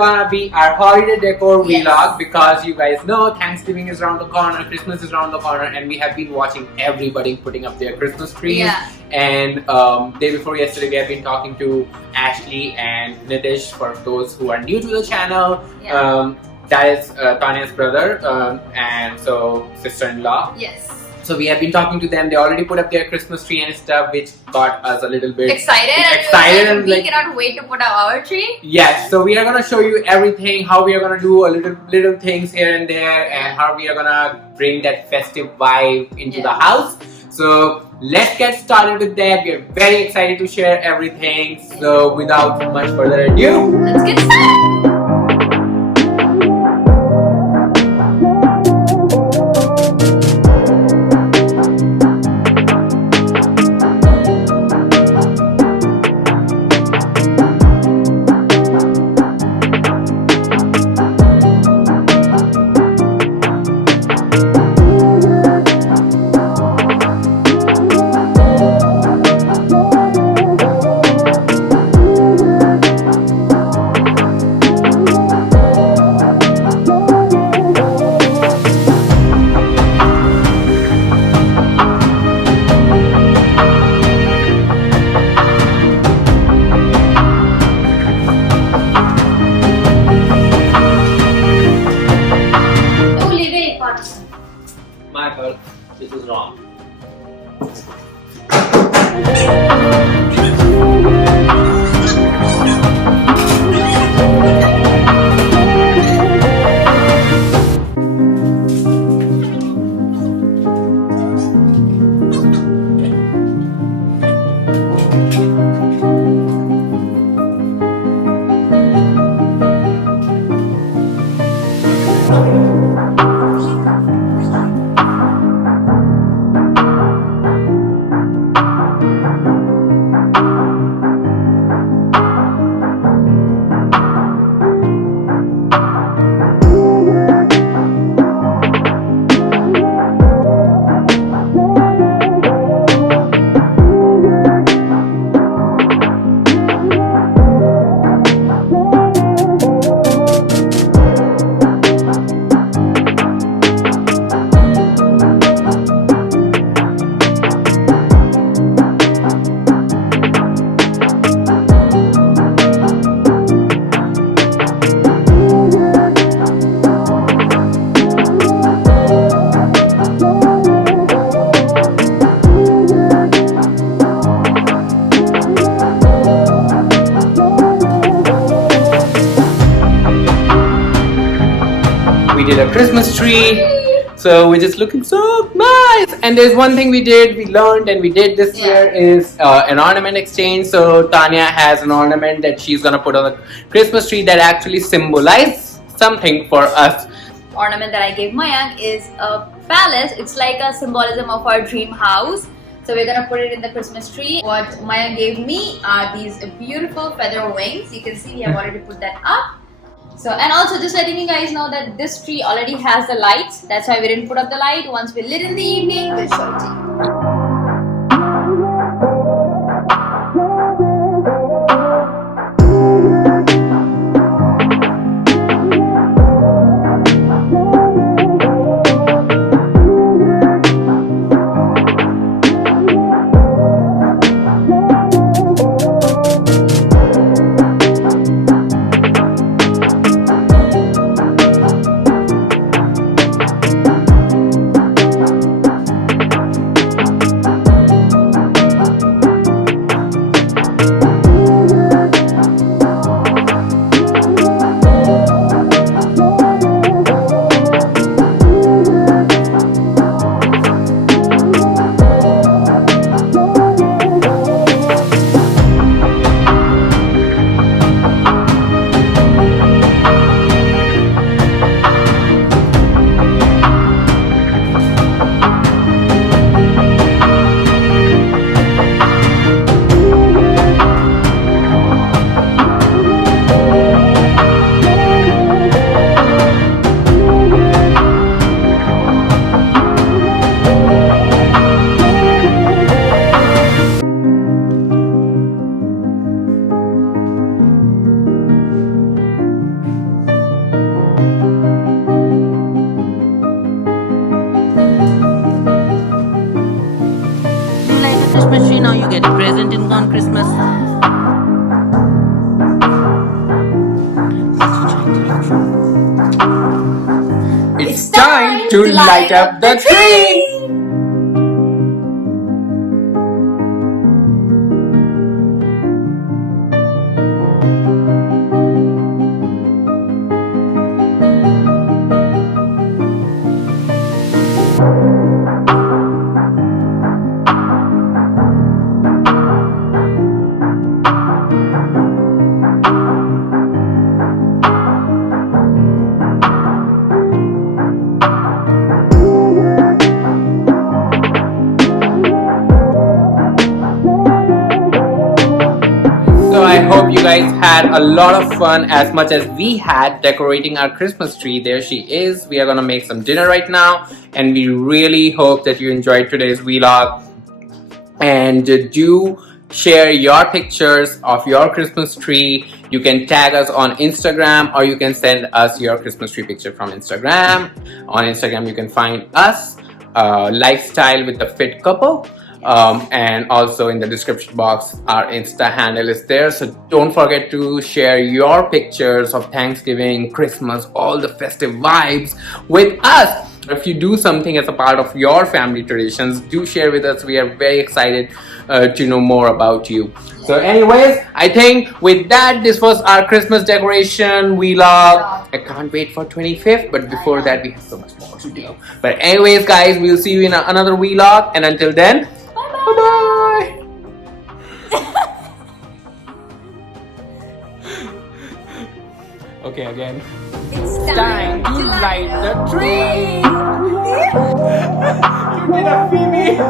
gonna be our holiday decor Yes. vlog because you guys know Thanksgiving is around the corner, Christmas is around the corner, and we have been watching everybody putting up their Christmas trees. Yeah. And day before yesterday, we have been talking to Ashley and Nitish. For those who are new to the channel, Yeah. that is Tanya's brother and so sister-in-law. Yes. So we have been talking to them. They already put up their Christmas tree and stuff, which got us a little bit Excited and we like, cannot wait to put up our tree. yes. So we are gonna show you everything, how we are gonna do a little things here and there, and how we are gonna bring that festive vibe into the house. So let's get started with that. We are very excited to share everything. So without much further ado, Let's get started. my fault. This is wrong. We did a Christmas tree, so we're just looking so nice. And there's one thing we learned this year is an ornament exchange. So Tanya has an ornament that she's gonna put on the Christmas tree that actually symbolizes something for us. Ornament that I gave Mayank is a palace. It's like a symbolism of our dream house. So we're gonna put it in the Christmas tree. What Mayank gave me are these beautiful feather wings. You can see we have already put that up. So, and also just letting you guys know that this tree already has the lights. That's why we didn't put up the light. Once we lit in the evening, we'll show it to you. present in on Christmas? It's time to light up the tree! So I hope you guys had a lot of fun as much as we had decorating our Christmas tree. There she is. We are gonna make some dinner right now, and we really hope that you enjoyed today's vlog. And do share your pictures of your Christmas tree. You can tag us on Instagram, or you can send us your Christmas tree picture from Instagram. On Instagram you can find us, Lifestyle with the Fit Couple. And also in the description box our Insta handle is there, so don't forget to share your pictures of Thanksgiving, Christmas, all the festive vibes with us. If you do something as a part of your family traditions, do share with us. We are very excited to know more about you. So anyways, I think with that, this was our Christmas decoration vlog. I can't wait for 25th, but before that we have so much more to do. But anyways guys, we'll see you in another vlog, and until then, bye-bye. Okay, again. It's Time to light the tree. You did a Phoebe.